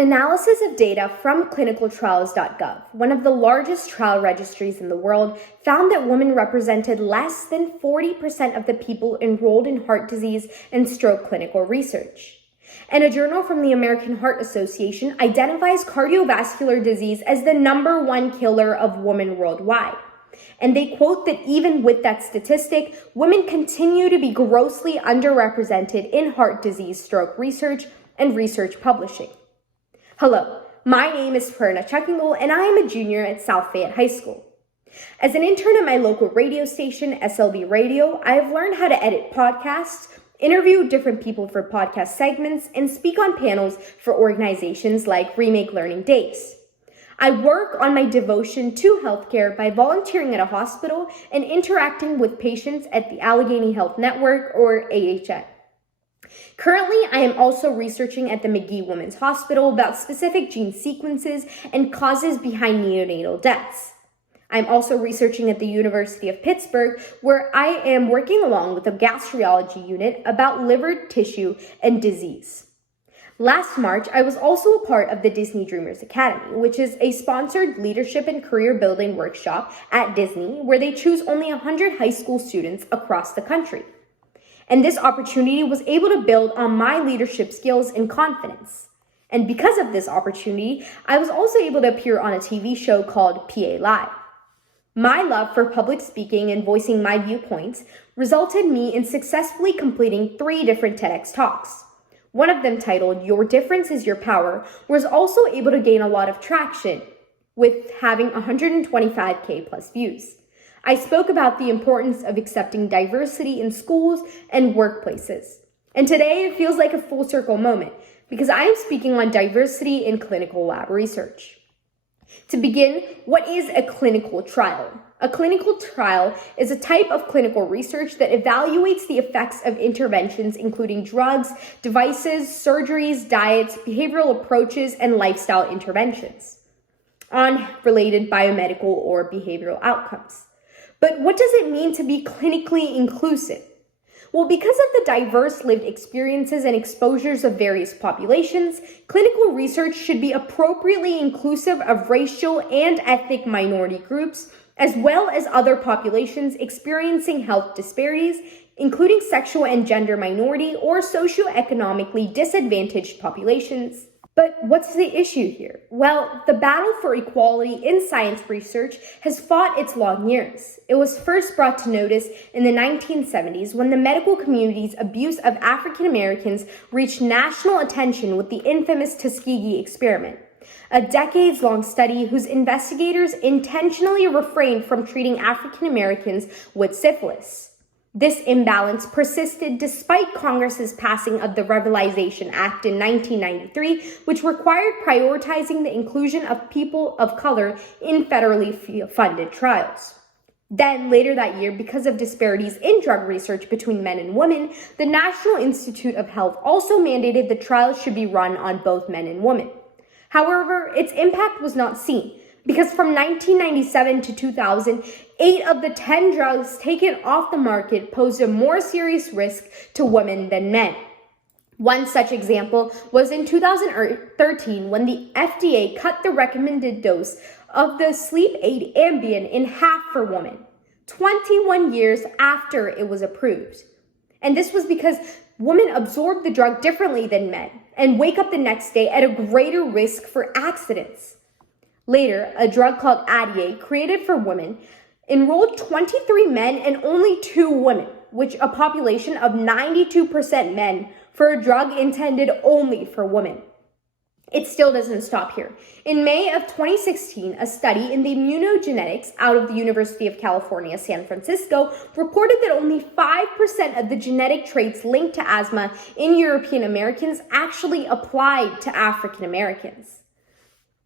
analysis of data from clinicaltrials.gov, one of the largest trial registries in the world, found that women represented less than 40% of the people enrolled in heart disease and stroke clinical research. And a journal from the American Heart Association identifies cardiovascular disease as the #1 killer of women worldwide. And they quote that even with that statistic, women continue to be grossly underrepresented in heart disease stroke research and research publishing. Hello, my name is Prerna Chakkingal, and I am a junior at South Fayette High School. As an intern at my local radio station, SLB Radio, I have learned how to edit podcasts, interview different people for podcast segments, and speak on panels for organizations like Remake Learning Days. I work on my devotion to healthcare by volunteering at a hospital and interacting with patients at the Allegheny Health Network, or AHN. Currently, I am also researching at the McGee Women's Hospital about specific gene sequences and causes behind neonatal deaths. I'm also researching at the University of Pittsburgh, where I am working along with the gastrology unit about liver tissue and disease. Last March, I was also a part of the Disney Dreamers Academy, which is a sponsored leadership and career building workshop at Disney, where they choose only 100 high school students across the country. And this opportunity was able to build on my leadership skills and confidence. And because of this opportunity, I was also able to appear on a TV show called PA Live. My love for public speaking and voicing my viewpoints resulted me in successfully completing 3 different TEDx talks. One of them, titled "Your Difference is Your Power," was also able to gain a lot of traction, with having 125K plus views. I spoke about the importance of accepting diversity in schools and workplaces. And today it feels like a full circle moment because I am speaking on diversity in clinical lab research. To begin, what is a clinical trial? A clinical trial is a type of clinical research that evaluates the effects of interventions including drugs, devices, surgeries, diets, behavioral approaches, and lifestyle interventions on related biomedical or behavioral outcomes. But what does it mean to be clinically inclusive? Well, because of the diverse lived experiences and exposures of various populations, clinical research should be appropriately inclusive of racial and ethnic minority groups, as well as other populations experiencing health disparities, including sexual and gender minority or socioeconomically disadvantaged populations. But what's the issue here? Well, the battle for equality in science research has fought its long years. It was first brought to notice in the 1970s when the medical community's abuse of African Americans reached national attention with the infamous Tuskegee experiment, a decades-long study whose investigators intentionally refrained from treating African Americans with syphilis. This imbalance persisted despite Congress's passing of the Revitalization Act in 1993, which required prioritizing the inclusion of people of color in federally funded trials. Then, later that year, because of disparities in drug research between men and women, the National Institute of Health also mandated the trials should be run on both men and women. However, its impact was not seen, because from 1997 to 2000, 8 of the 10 drugs taken off the market posed a more serious risk to women than men. One such example was in 2013 when the FDA cut the recommended dose of the sleep aid Ambien in half for women, 21 years after it was approved. And this was because women absorb the drug differently than men and wake up the next day at a greater risk for accidents. Later, a drug called Adier, created for women, enrolled 23 men and only 2 women, which a population of 92% men for a drug intended only for women. It still doesn't stop here. In May of 2016, a study in the immunogenetics out of the University of California, San Francisco, reported that only 5% of the genetic traits linked to asthma in European Americans actually applied to African Americans.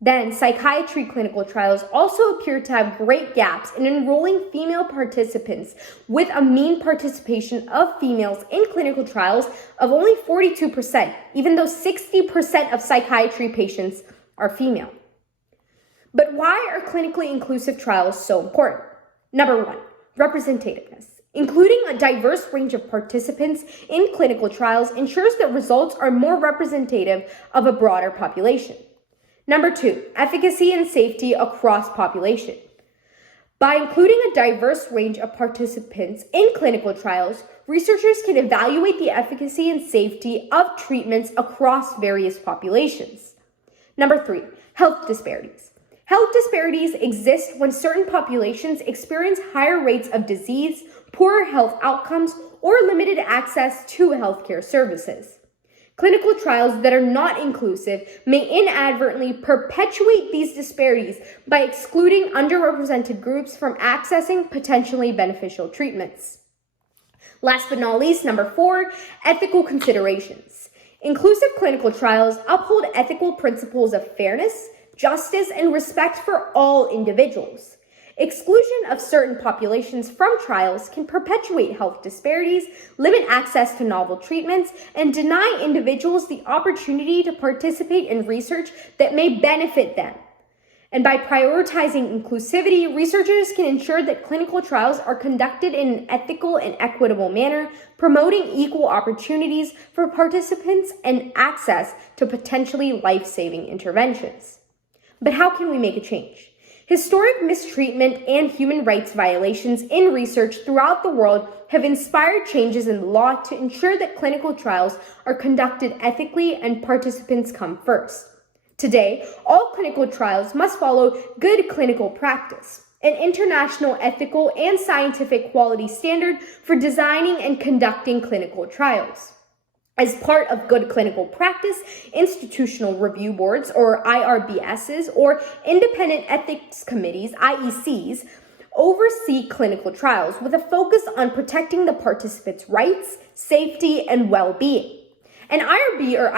Then, psychiatry clinical trials also appear to have great gaps in enrolling female participants, with a mean participation of females in clinical trials of only 42%, even though 60% of psychiatry patients are female. But why are clinically inclusive trials so important? Number 1, representativeness. Including a diverse range of participants in clinical trials ensures that results are more representative of a broader population. Number 2, efficacy and safety across population. By including a diverse range of participants in clinical trials, researchers can evaluate the efficacy and safety of treatments across various populations. Number 3, health disparities. Health disparities exist when certain populations experience higher rates of disease, poorer health outcomes, or limited access to healthcare services. Clinical trials that are not inclusive may inadvertently perpetuate these disparities by excluding underrepresented groups from accessing potentially beneficial treatments. Last but not least, number 4, ethical considerations. Inclusive clinical trials uphold ethical principles of fairness, justice, and respect for all individuals. Exclusion of certain populations from trials can perpetuate health disparities, limit access to novel treatments, and deny individuals the opportunity to participate in research that may benefit them. And by prioritizing inclusivity, researchers can ensure that clinical trials are conducted in an ethical and equitable manner, promoting equal opportunities for participants and access to potentially life-saving interventions. But how can we make a change? Historic mistreatment and human rights violations in research throughout the world have inspired changes in the law to ensure that clinical trials are conducted ethically and participants come first. Today, all clinical trials must follow good clinical practice, an international ethical and scientific quality standard for designing and conducting clinical trials. As part of good clinical practice, institutional review boards, or IRBSs, or independent ethics committees, IECs, oversee clinical trials with a focus on protecting the participants' rights, safety, and well-being. An IRB or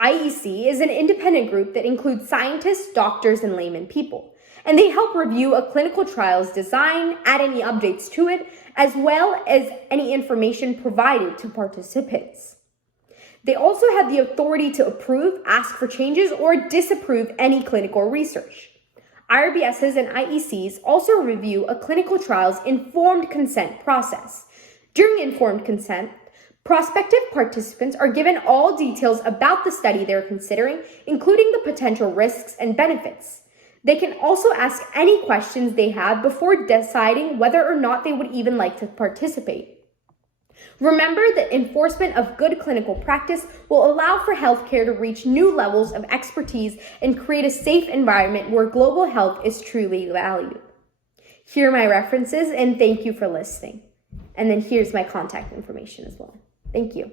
IEC is an independent group that includes scientists, doctors, and layman people, and they help review a clinical trial's design, add any updates to it, as well as any information provided to participants. They also have the authority to approve, ask for changes, or disapprove any clinical research. IRBSs and IECs also review a clinical trial's informed consent process. During informed consent, prospective participants are given all details about the study they're considering, including the potential risks and benefits. They can also ask any questions they have before deciding whether or not they would even like to participate. Remember that enforcement of good clinical practice will allow for healthcare to reach new levels of expertise and create a safe environment where global health is truly valued. Here are my references, and thank you for listening. And then here's my contact information as well. Thank you.